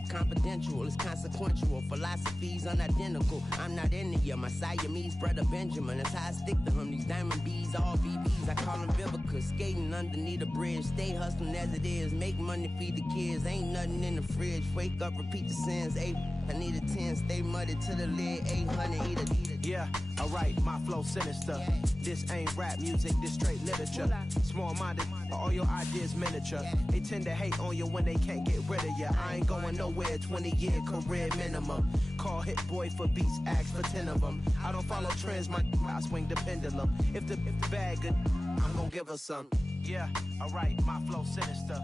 keep confidential. It's consequential. Philosophies unidentical. I'm not India. My Siamese brother Benjamin. That's how I stick to him. These diamond bees, all BBs. I call them Vivica. Skating underneath a bridge. Stay hustling as it is. Make money, feed the kids. Ain't nothing in the fridge. Wake up, repeat the sins. I need a 10. Stay muddy to the lid. 800. Eat it. Yeah, alright, my flow sinister. Yeah. This ain't rap music, this straight literature. Small-minded, all your ideas miniature. They tend to hate on you when they can't get rid of you. I ain't going nowhere, 20-year career minimum. Call Hit Boy for beats, ask for 10 of them. I don't follow trends, I swing the pendulum. If the bag good, I'm gonna give her some. Yeah, alright, my flow sinister.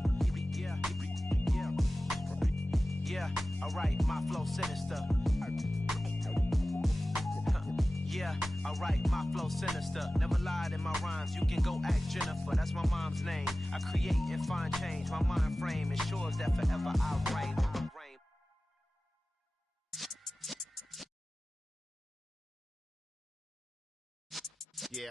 Yeah, alright, my flow sinister. Yeah, alright, my flow sinister. Never lied in my rhymes, you can go ask Jennifer. That's my mom's name. I create and find change. My mind frame ensures that forever I'll reign. Yeah.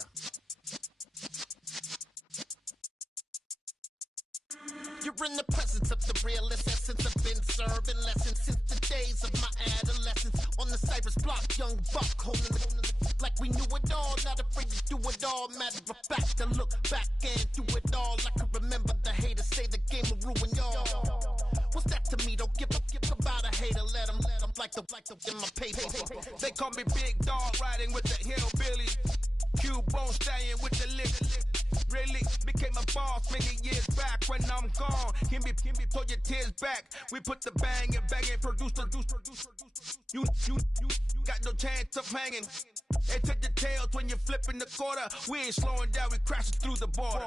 You're in the presence of the realest essence. I've been serving lessons since the days of my adolescence. On the Cypress block, young buck holding it like we knew it all. Not afraid to do it all. Matter of fact, I look back and do it all. I can remember the haters say the game will ruin y'all. What's that to me? Don't give about a hater. Let them like the in my paper. They call me Big Dog, riding with the hillbilly. Q-Bone stallion with the lick. Really became a boss many years back. When I'm gone, can be pull your tears back. We put the bang and produce. You got no chance of hanging. They took the tails when you're flipping the quarter. We ain't slowing down, we crashing through the border.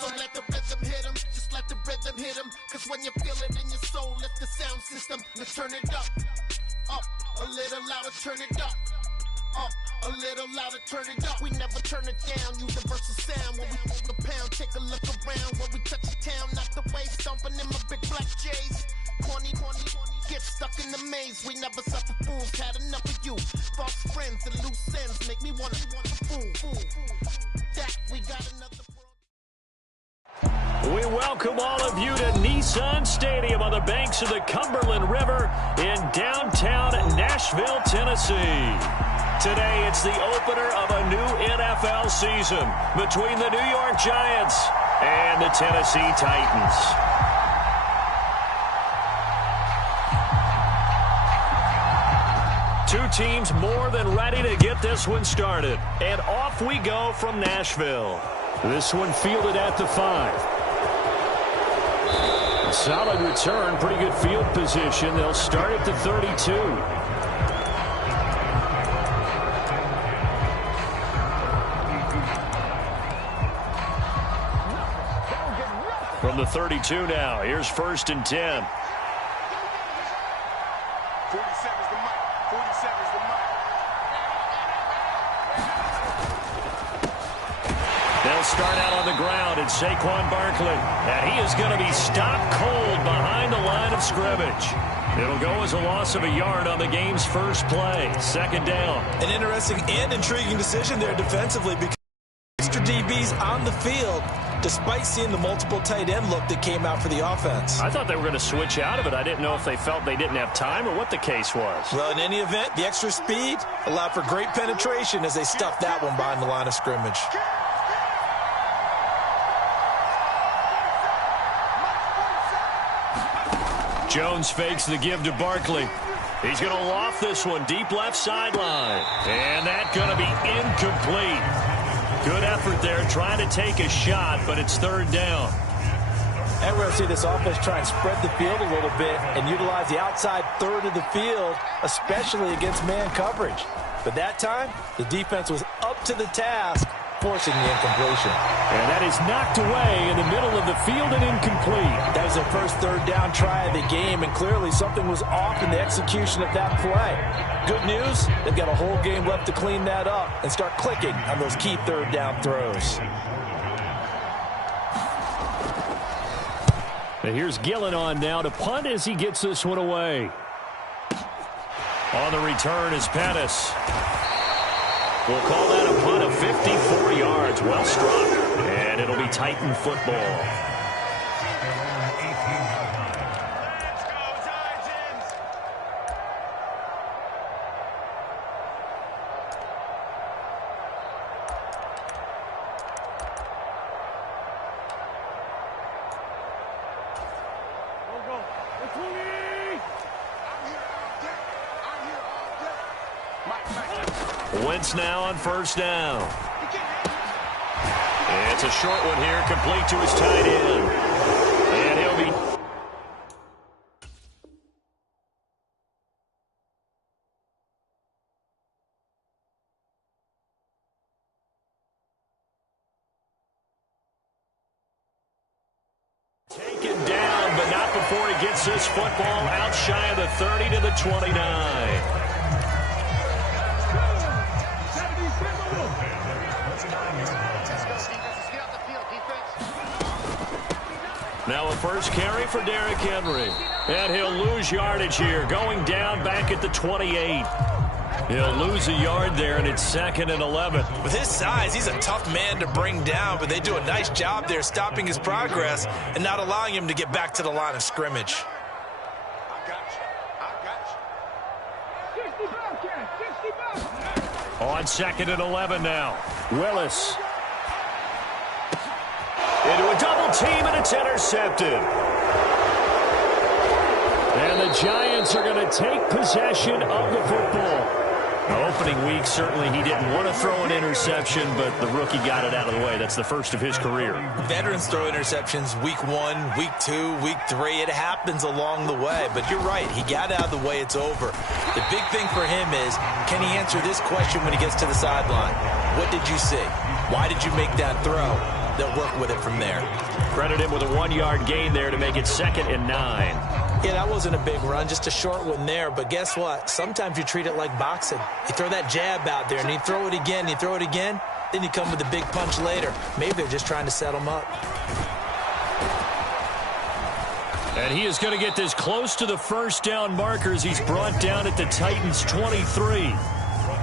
So let the rhythm hit him, just let the rhythm hit him. Cause when you feel it in your soul, lift the sound system. Let's turn it up, a little louder, turn it up, a little louder, turn it up. We never turn it down, universal sound. When we move the pound, take a look around. When we touch the town, not the way, stomping in my big black J's. Corny, get stuck in the maze. We never suffer fools, had enough of you. False friends and loose ends make me wanna fool. That we got another. We welcome all of you to Nissan Stadium on the banks of the Cumberland River in downtown Nashville, Tennessee. Today, it's the opener of a new NFL season between the New York Giants and the Tennessee Titans. Two teams more than ready to get this one started. And off we go from Nashville. This one fielded at the 5. Solid return, pretty good field position. They'll start at the 32. From the 32 now, here's 1st and 10. 47's the mic. 47's the mic. They'll start out on the ground at Saquon Barkley. And he is going to be stopped cold behind the line of scrimmage. It'll go as a loss of a yard on the game's first play. 2nd down. An interesting and intriguing decision there defensively because extra DBs on the field despite seeing the multiple tight end look that came out for the offense. I thought they were going to switch out of it. I didn't know if they felt they didn't have time or what the case was. Well, in any event, the extra speed allowed for great penetration as they stuffed that one behind the line of scrimmage. Jones fakes the give to Barkley. He's going to loft this one deep left sideline. And that's going to be incomplete. Good effort there trying to take a shot, but it's 3rd down. And we're going to see this offense try and spread the field a little bit and utilize the outside third of the field, especially against man coverage. But that time, the defense was up to the task, forcing the incompletion. And that is knocked away in the middle of the field and incomplete. That was their first 3rd down try of the game, and clearly something was off in the execution of that play. Good news, they've got a whole game left to clean that up and start clicking on those key 3rd down throws. And here's Gillen on now to punt as he gets this one away. On the return is Pettis. We'll call that a punt of 54 yards. Well struck. And it'll be Titan football. Wentz now on first down. It's a short one here, complete to his tight end. And he'll be... taken down, but not before he gets this football out shy of the 30 to the 29. Now a first carry for Derrick Henry. And he'll lose yardage here, going down back at the 28. He'll lose a yard there, and it's 2nd and 11. With his size, he's a tough man to bring down, but they do a nice job there stopping his progress and not allowing him to get back to the line of scrimmage. On 2nd and 11 now. Willis. Into a double team, and it's intercepted. And the Giants are going to take possession of the football. Opening week, certainly he didn't want to throw an interception, but the rookie got it out of the way. That's the first of his career. Veterans throw interceptions week 1, week 2, week 3. It happens along the way, but you're right. He got out of the way. It's over. The big thing for him is, can he answer this question when he gets to the sideline? What did you see? Why did you make that throw? They'll work with it from there. Credit him with a 1-yard gain there to make it 2nd and 9. Yeah, that wasn't a big run, just a short one there. But guess what? Sometimes you treat it like boxing. You throw that jab out there, and you throw it again, you throw it again, then you come with a big punch later. Maybe they're just trying to set him up. And he is going to get this close to the first down markers. He's brought down at the Titans' 23.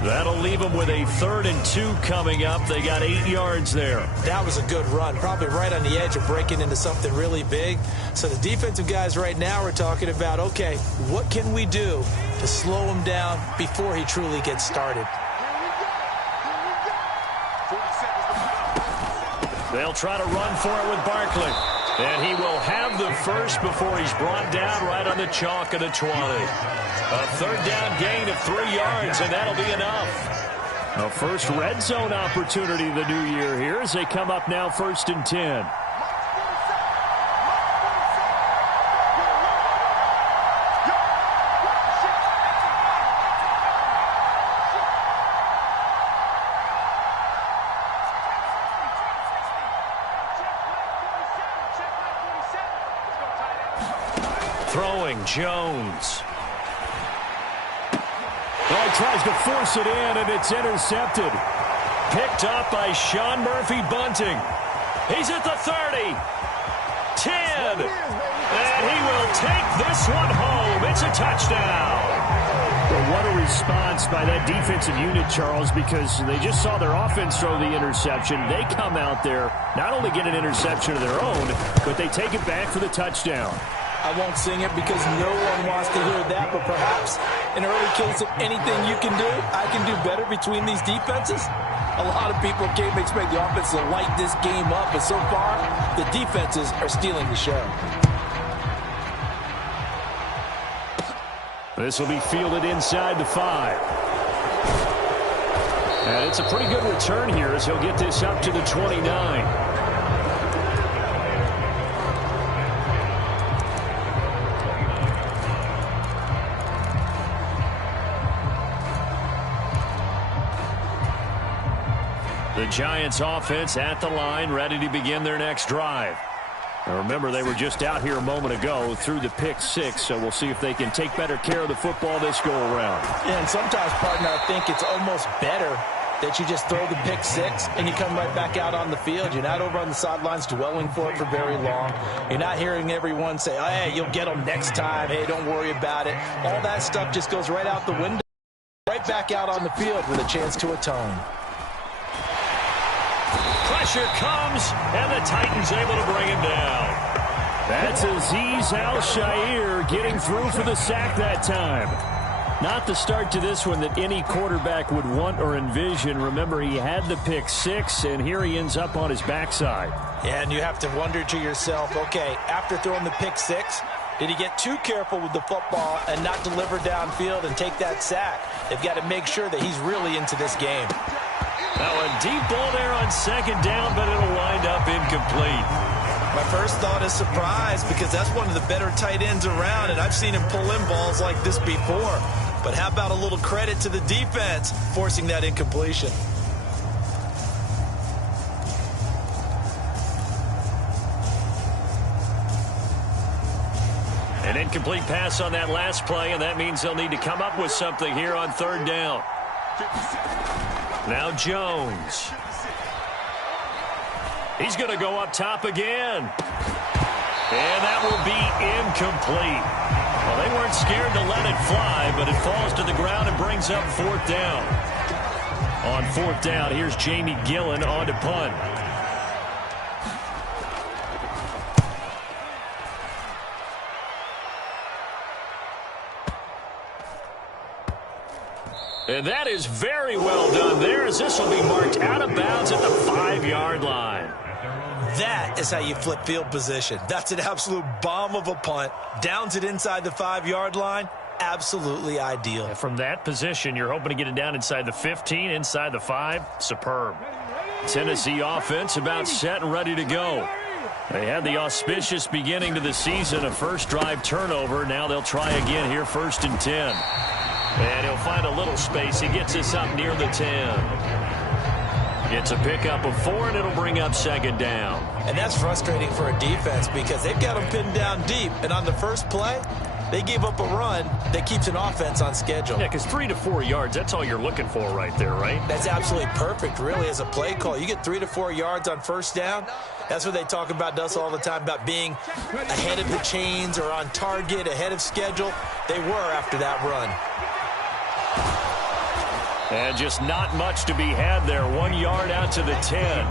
That'll leave them with a 3rd and 2 coming up. They got 8 yards there. That was a good run, probably right on the edge of breaking into something really big. So the defensive guys right now are talking about, okay, what can we do to slow him down before he truly gets started? They'll try to run for it with Barkley. And he will have the first before he's brought down right on the chalk of the 20. A 3rd down gain of 3 yards, and that'll be enough. A first red zone opportunity the new year here as they come up now 1st and 10. Throwing Jones. Oh, he tries to force it in, and it's intercepted. Picked up by Sean Murphy Bunting. He's at the 30. 10. And he will take this one home. It's a touchdown. Well, what a response by that defensive unit, Charles, because they just saw their offense throw the interception. They come out there, not only get an interception of their own, but they take it back for the touchdown. I won't sing it because no one wants to hear that, but perhaps an early case of anything you can do, I can do better between these defenses. A lot of people came to expect the offense to light this game up, but so far, the defenses are stealing the show. This will be fielded inside the 5. And it's a pretty good return here as he'll get this up to the 29. The Giants offense at the line, ready to begin their next drive. Now remember, they were just out here a moment ago through the pick 6, so we'll see if they can take better care of the football this go-around. Yeah, and sometimes, partner, I think it's almost better that you just throw the pick 6 and you come right back out on the field. You're not over on the sidelines dwelling for it for very long. You're not hearing everyone say, oh, hey, you'll get them next time. Hey, don't worry about it. All that stuff just goes right out the window, right back out on the field with a chance to atone. Pressure comes, and the Titans able to bring him down. That's Azeez Al-Shaair getting through for the sack that time. Not the start to this one that any quarterback would want or envision. Remember, he had the pick 6, and here he ends up on his backside. Yeah, and you have to wonder to yourself, okay, after throwing the pick 6, did he get too careful with the football and not deliver downfield and take that sack? They've got to make sure that he's really into this game. Now a deep ball there on second down, but it'll wind up incomplete. My first thought is surprise because that's one of the better tight ends around, and I've seen him pull in balls like this before. But how about a little credit to the defense forcing that incompletion? An incomplete pass on that last play, and that means they'll need to come up with something here on third down. Now Jones. He's going to go up top again. And that will be incomplete. Well, they weren't scared to let it fly, but it falls to the ground and brings up fourth down. On fourth down, here's Jamie Gillen on to punt. And that is very well done there, as this will be marked out of bounds at the 5-yard line. That is how you flip field position. That's an absolute bomb of a punt. Downs it inside the 5-yard line. Absolutely ideal. And from that position, you're hoping to get it down inside the 15, inside the 5. Superb. Tennessee offense about set and ready to go. They had the auspicious beginning to the season, a first drive turnover. Now they'll try again here, 1st and 10. And he'll find a little space. He gets us up near the 10. It's a pickup of 4, and it'll bring up second down. And that's frustrating for a defense because they've got them pinned down deep. And on the first play, they gave up a run that keeps an offense on schedule. Yeah, because 3 to 4 yards, that's all you're looking for right there, right? That's absolutely perfect, really, as a play call. You get 3 to 4 yards on first down. That's what they talk about us all the time, about being ahead of the chains or on target, ahead of schedule. They were after that run. And just not much to be had there. 1 yard out to the 10.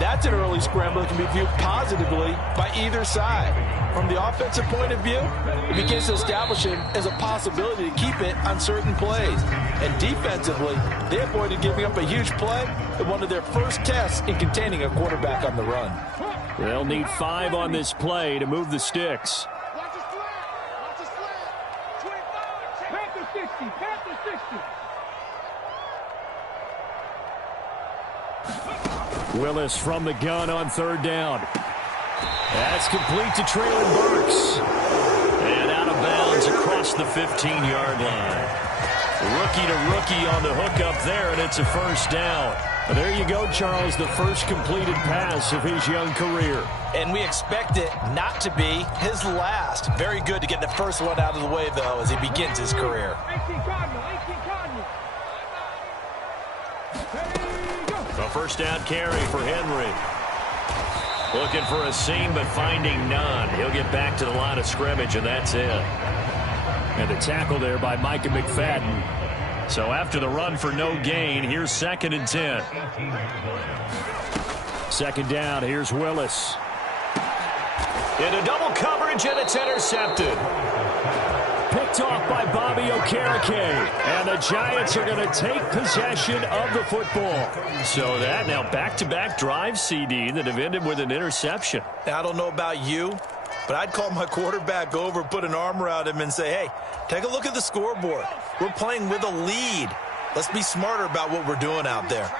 That's an early scramble that can be viewed positively by either side. From the offensive point of view, it begins to establish him as a possibility to keep it on certain plays. And defensively, they avoided giving up a huge play in one of their first tests in containing a quarterback on the run. They'll need 5 on this play to move the sticks. Watch his flat. Watch his flat. 25. Panther 60. Panther 60. Willis from the gun on third down. That's complete to Traylon Burks. And out of bounds across the 15-yard line. Rookie to rookie on the hook up there, and it's a first down. There you go, Charles, the first completed pass of his young career. And we expect it not to be his last. Very good to get the first one out of the way, though, as he begins his career. 18 Cardinal. 18 Cardinal. A first down carry for Henry. Looking for a seam, but finding none. He'll get back to the line of scrimmage, and that's it. And a tackle there by Micah McFadden. So after the run for no gain, here's 2nd and 10. Second down, here's Willis. Into double coverage, and it's intercepted. Picked off by Bobby Okereke. And the Giants are going to take possession of the football. So that now back-to-back drive, CD, that have ended with an interception. Now, I don't know about you, but I'd call my quarterback over, put an arm around him, and say, hey, take a look at the scoreboard. We're playing with a lead. Let's be smarter about what we're doing out there.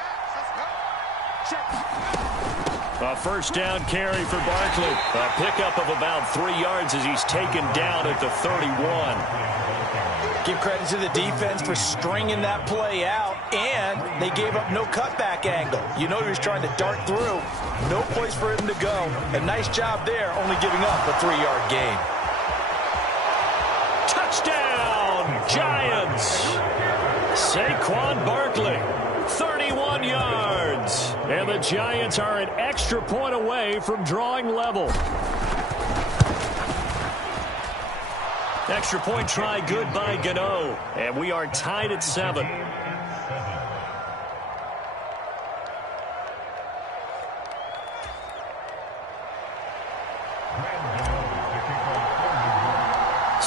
A first down carry for Barkley. A pickup of about 3 yards as he's taken down at the 31. Give credit to the defense for stringing that play out, and they gave up no cutback angle. You know he was trying to dart through. No place for him to go. A nice job there, only giving up a 3-yard gain. Touchdown, Giants! Saquon Barkley, 31 yards. And the Giants are an extra point away from drawing level. Extra point try good by Gano. And we are tied at 7.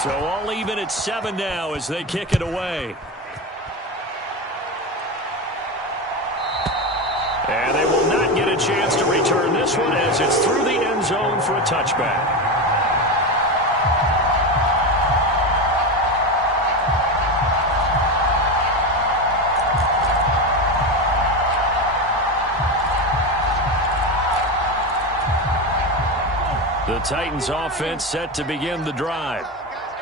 So all even at 7 now as they kick it away. And they will not get a chance to return this one as it's through the end zone for a touchback. The Titans offense set to begin the drive.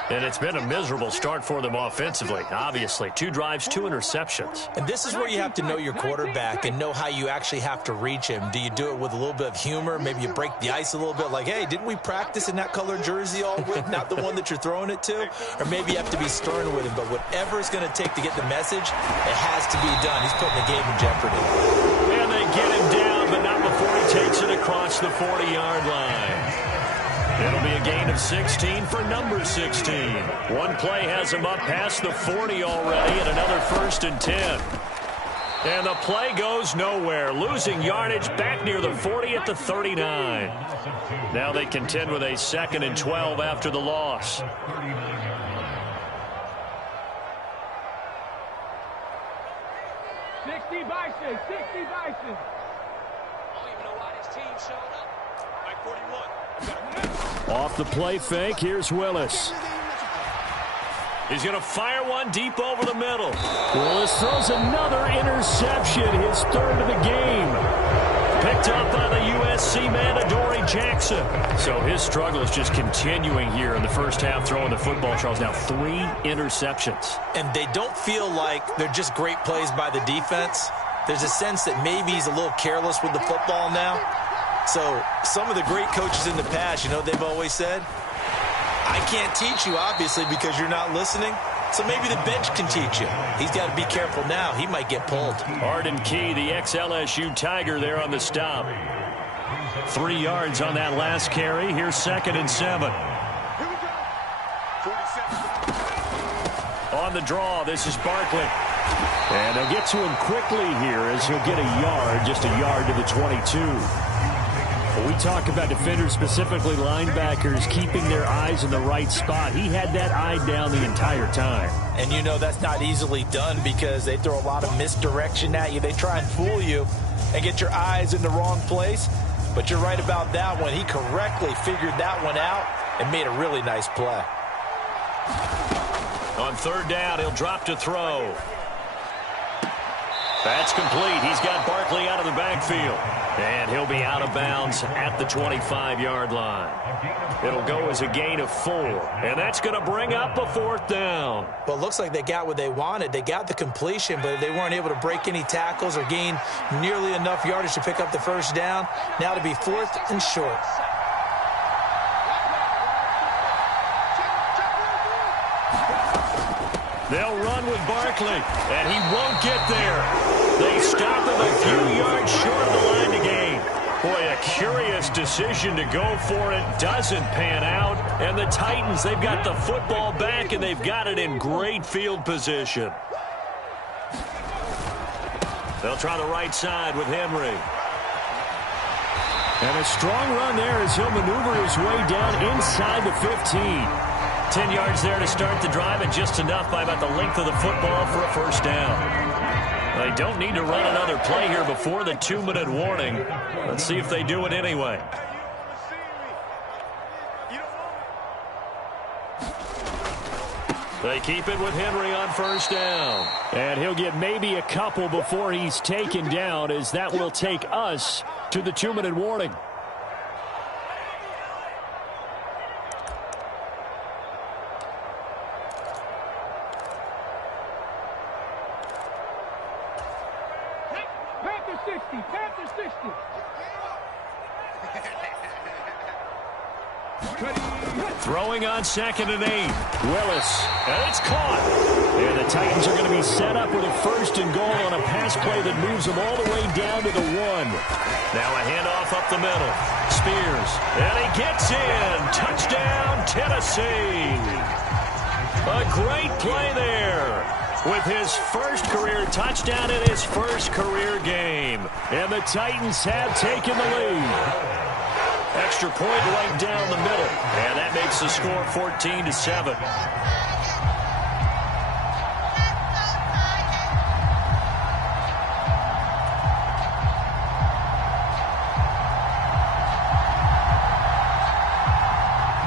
And it's been a miserable start for them offensively, obviously. 2 drives, 2 interceptions. And this is where you have to know your quarterback and know how you actually have to reach him. Do you do it with a little bit of humor? Maybe you break the ice a little bit, like, hey, didn't we practice in that colored jersey all week, not the one that you're throwing it to? Or maybe you have to be stern with him. But whatever it's going to take to get the message, it has to be done. He's putting the game in jeopardy. And they get him down, but not before he takes it across the 40-yard line. It'll be a gain of 16 for number 16. One play has him up past the 40 already, and another 1st and 10. And the play goes nowhere, losing yardage back near the 40 at the 39. Now they contend with a 2nd and 12 after the loss. 60 Bison, 60 Bison. I don't even know why this team showed up. Like 41. Off the play fake, here's Willis. He's going to fire one deep over the middle. Willis throws another interception, his 3rd of the game. Picked up by the USC man, Adoree Jackson. So his struggle is just continuing here in the first half, throwing the football. Charles, now 3 interceptions. And they don't feel like they're just great plays by the defense. There's a sense that maybe he's a little careless with the football now. So some of the great coaches in the past, you know, they've always said, I can't teach you, obviously, because you're not listening. So maybe the bench can teach you. He's got to be careful now. He might get pulled. Arden Key, the ex-LSU Tiger, there on the stop. 3 yards on that last carry. Here's 2nd and 7. On the draw, this is Barkley. And they'll get to him quickly here as he'll get a yard, just a yard to the 22. We talk about defenders, specifically linebackers, keeping their eyes in the right spot. He had that eye down the entire time. And you know that's not easily done because they throw a lot of misdirection at you. They try and fool you and get your eyes in the wrong place. But you're right about that one. He correctly figured that one out and made a really nice play. On 3rd down, he'll drop to throw. That's complete. He's got Barkley out of the backfield. And he'll be out of bounds at the 25-yard line. It'll go as a gain of 4. And that's going to bring up a 4th down. Well, it looks like they got what they wanted. They got the completion, but they weren't able to break any tackles or gain nearly enough yardage to pick up the 1st down. Now to be 4th and short. They'll run with Barkley, and he won't get there. They stop him a few yards short of the line to gain. Boy, a curious decision to go for it. Doesn't pan out. And the Titans, they've got the football back, and they've got it in great field position. They'll try the right side with Henry. And a strong run there as he'll maneuver his way down inside the 15. 10 yards there to start the drive, and just enough by about the length of the football for a 1st down. They don't need to run another play here before the 2-minute warning. Let's see if they do it anyway. They keep it with Henry on 1st down. And he'll get maybe a couple before he's taken down, as that will take us to the 2-minute warning. Panther 60. Throwing on 2nd and 8. Willis. And it's caught. And the Titans are going to be set up with a 1st and goal on a pass play that moves them all the way down to the 1. Now a handoff up the middle. Spears. And he gets in. Touchdown, Tennessee. A great play there. With his 1st career touchdown in his 1st career game. And the Titans have taken the lead. Extra point right down the middle. And that makes the score 14-7.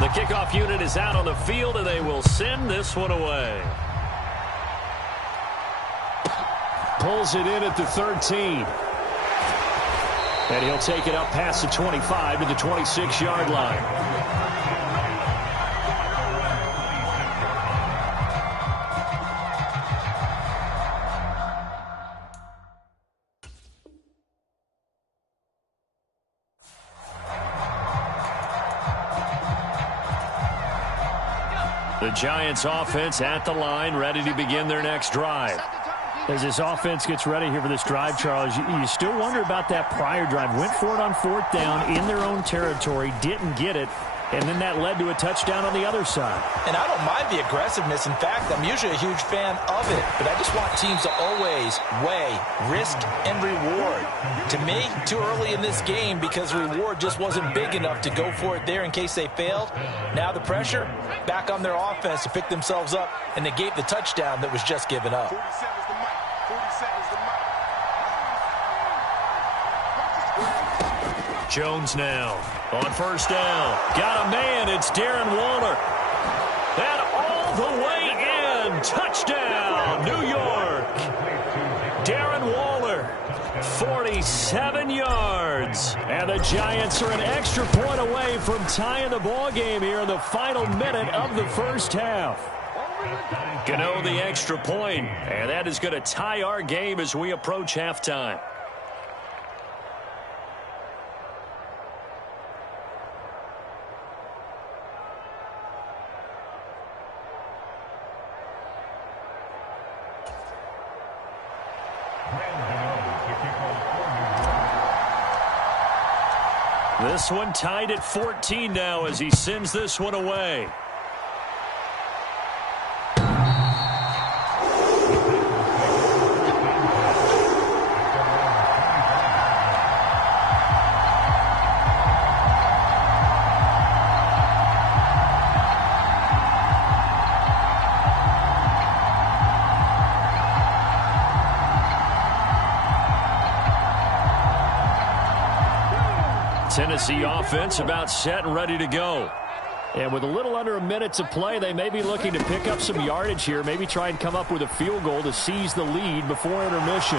The kickoff unit is out on the field, and they will send this one away. Pulls it in at the 13. And he'll take it up past the 25 to the 26-yard line. The Giants offense at the line, ready to begin their next drive. As this offense gets ready here for this drive, Charles, you still wonder about that prior drive. Went for it on 4th down in their own territory, didn't get it, and then that led to a touchdown on the other side. And I don't mind the aggressiveness. In fact, I'm usually a huge fan of it, but I just want teams to always weigh risk and reward. To me, too early in this game because the reward just wasn't big enough to go for it there in case they failed. Now the pressure back on their offense to pick themselves up and negate the touchdown that was just given up. Jones now on 1st down. Got a man. It's Darren Waller. And all the way in. Touchdown, New York. Darren Waller, 47 yards. And the Giants are an extra point away from tying the ball game here in the final minute of the first half. Gano the extra point, and that is going to tie our game as we approach halftime. This one tied at 14 now as he sends this one away. Tennessee offense about set and ready to go. And with a little under a minute to play, they may be looking to pick up some yardage here, maybe try and come up with a field goal to seize the lead before intermission.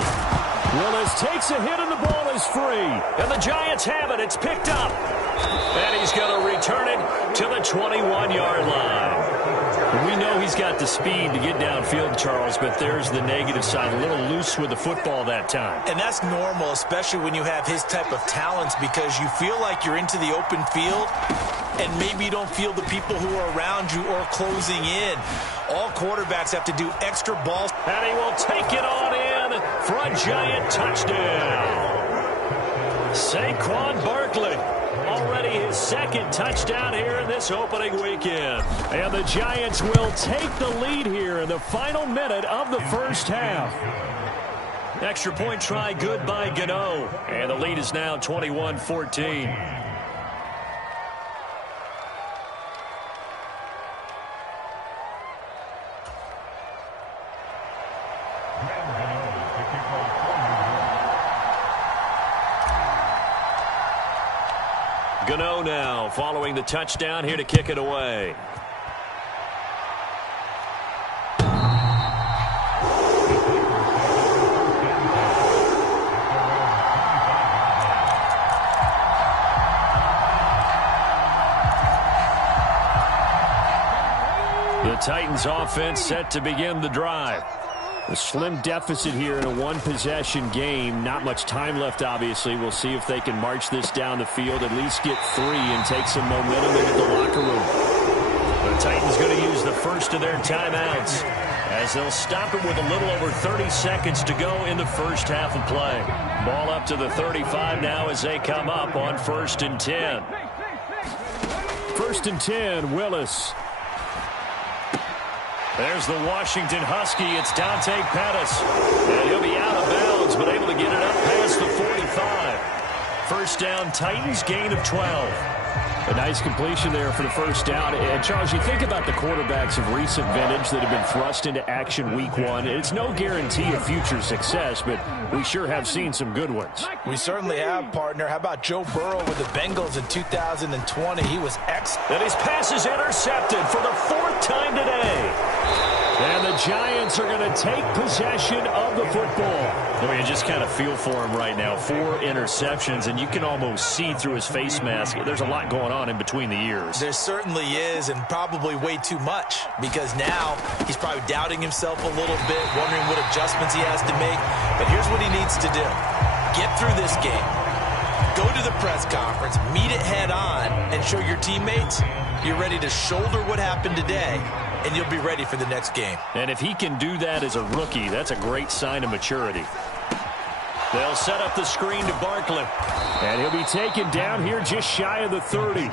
Willis takes a hit and the ball is free. And the Giants have it. It's picked up. And he's going to return it to the 21-yard line. We know he's got the speed to get downfield, Charles, but there's the negative side. A little loose with the football that time. And that's normal, especially when you have his type of talents, because you feel like you're into the open field and maybe you don't feel the people who are around you or closing in. All quarterbacks have to do extra balls. And he will take it on in for a Giant touchdown. Saquon Barkley. Already his second touchdown here in this opening weekend. And the Giants will take the lead here in the final minute of the first half. Extra point try good by Gano. And the lead is now 21-14. Gano now following the touchdown here to kick it away. The Titans offense set to begin the drive. A slim deficit here in a one-possession game. Not much time left, obviously. We'll see if they can march this down the field, at least get 3 and take some momentum into the locker room. The Titans going to use the first of their timeouts as they'll stop it with a little over 30 seconds to go in the first half of play. Ball up to the 35 now as they come up on 1st and 10. 1st and 10, Willis. There's the Washington Husky. It's Dante Pettis. And he'll be out of bounds, but able to get it up past the 45. First down, Titans, gain of 12. A nice completion there for the first down. And, Charles, you think about the quarterbacks of recent vintage that have been thrust into action week one. It's no guarantee of future success, but we sure have seen some good ones. We certainly have, partner. How about Joe Burrow with the Bengals in 2020? He was excellent. And his pass is intercepted for the fourth time today. And the Giants are going to take possession of the football. Well, you just kind of feel for him right now. 4 interceptions, and you can almost see through his face mask. There's a lot going on in between the ears. There certainly is, and probably way too much, because now he's probably doubting himself a little bit, wondering what adjustments he has to make. But here's what he needs to do. Get through this game. Go to the press conference, meet it head on, and show your teammates you're ready to shoulder what happened today, and you'll be ready for the next game. And if he can do that as a rookie, that's a great sign of maturity. They'll set up the screen to Barkley. And he'll be taken down here just shy of the 30.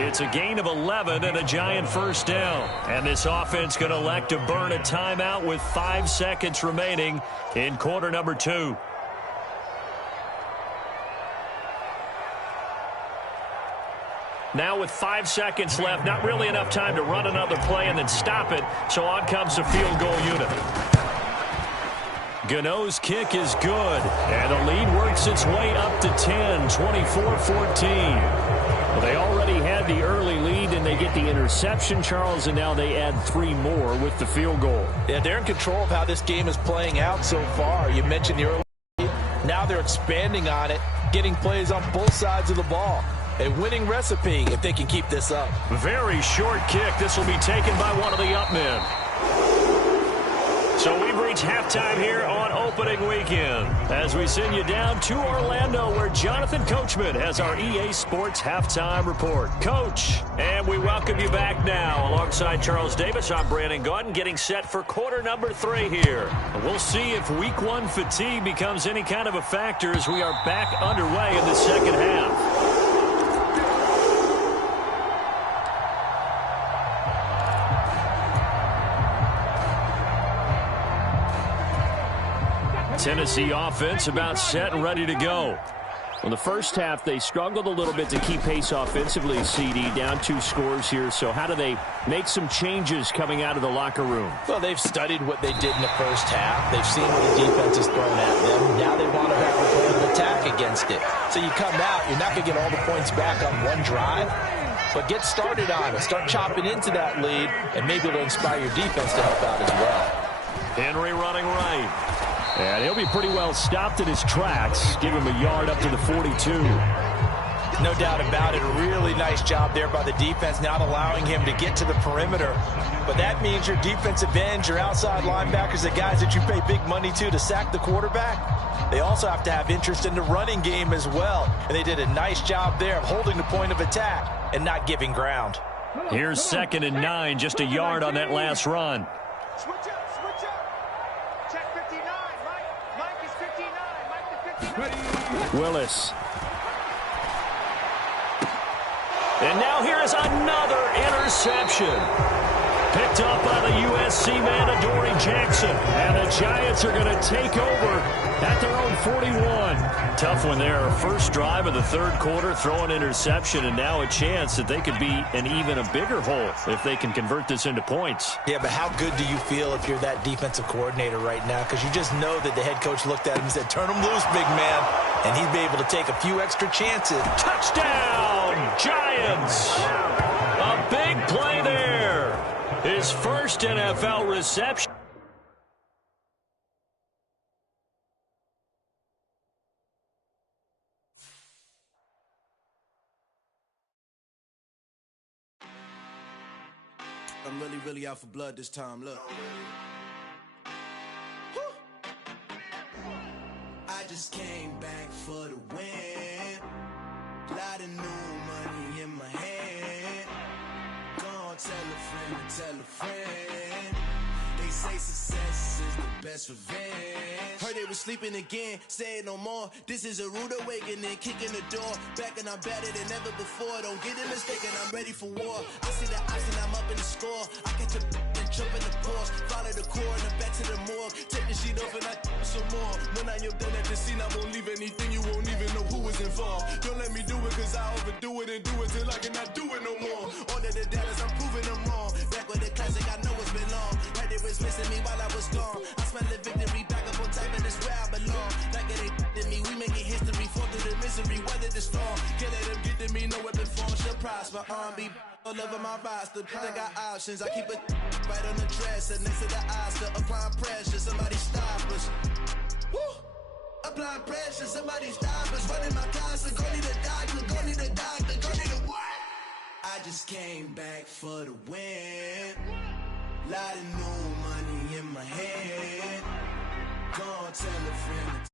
It's a gain of 11 and a Giant first down. And this offense going to elect to burn a timeout with 5 seconds remaining in quarter number 2. Now with 5 seconds left, not really enough time to run another play and then stop it, so on comes the field goal unit. Gano's kick is good, and the lead works its way up to 10, 24-14. Well, they already had the early lead, and they get the interception, Charles, and now they add 3 more with the field goal. Yeah, they're in control of how this game is playing out so far. You mentioned the early lead. Now they're expanding on it, getting plays on both sides of the ball. A winning recipe if they can keep this up. Very short kick. This will be taken by one of the up men. So we've reached halftime here on opening weekend as we send you down to Orlando where Jonathan Coachman has our EA Sports halftime report. Coach, and we welcome you back now. Alongside Charles Davis, I'm Brandon Gaudin getting set for quarter number 3 here. We'll see if week 1 fatigue becomes any kind of a factor as we are back underway in the second half. Tennessee offense about set and ready to go. Well, the first half, they struggled a little bit to keep pace offensively, CD, down 2 scores here. So how do they make some changes coming out of the locker room? Well, they've studied what they did in the first half. They've seen what the defense has thrown at them. Now they want to have a plan of attack against it. So you come out, you're not going to get all the points back on one drive, but get started on it. Start chopping into that lead, and maybe it'll inspire your defense to help out as well. Henry running right. And he'll be pretty well stopped in his tracks. Give him a yard up to the 42. No doubt about it. A really nice job there by the defense, not allowing him to get to the perimeter. But that means your defensive ends, your outside linebackers, the guys that you pay big money to sack the quarterback, they also have to have interest in the running game as well. And they did a nice job there of holding the point of attack and not giving ground. Here's 2nd and 9, just a yard on that last run. Switch up. Check 59. Mike is 59. Mike is 59. Willis. And now here is another interception. Picked up by the USC man, Adoree Jackson. And the Giants are going to take over at their own 41. Tough one there. First drive of the 3rd quarter, throw an interception, and now a chance that they could be in even a bigger hole if they can convert this into points. Yeah, but how good do you feel if you're that defensive coordinator right now? Because you just know that the head coach looked at him and said, turn him loose, big man. And he'd be able to take a few extra chances. Touchdown, Giants! A big play there. His first NFL reception. I'm really out for blood this time, look. I just came back for the win. Lot of new money in my hand. Gonna tell a friend. They say success is the best revenge. Heard they was sleeping again, say it no more. This is a rude awakening, kicking the door. Back and I'm better than ever before. Don't get it mistaken, I'm ready for war. I see the option, I'm up in the score. I catch a and Jump in the Porsche, follow the coroner back to the morgue. Take the sheet off and I some more. When I am done at the scene, I won't leave anything. You won't even know who was involved. Don't let me do it, cause I overdo it and do it till I cannot do it no more. All of the doubters, I'm proving them wrong. Back with the classic, I know it's been long. Heard it was missing me while I was gone. I smell the victory back up on top, and it's where I belong. Like it ain't to me, we making history. Fall through the misery, weather the storm. Can't let them get to me, no weapon form shall prosper. Be all over my roster, I got options. I keep it right on the dresser, next to the Oscar. Applying pressure, somebody stop us. Woo! Applying pressure, somebody stop us. Running my closet, go need a doctor, go need a doctor, go need a what? I just came back for the win. Lot of new money in my head. Go on, tell a friend.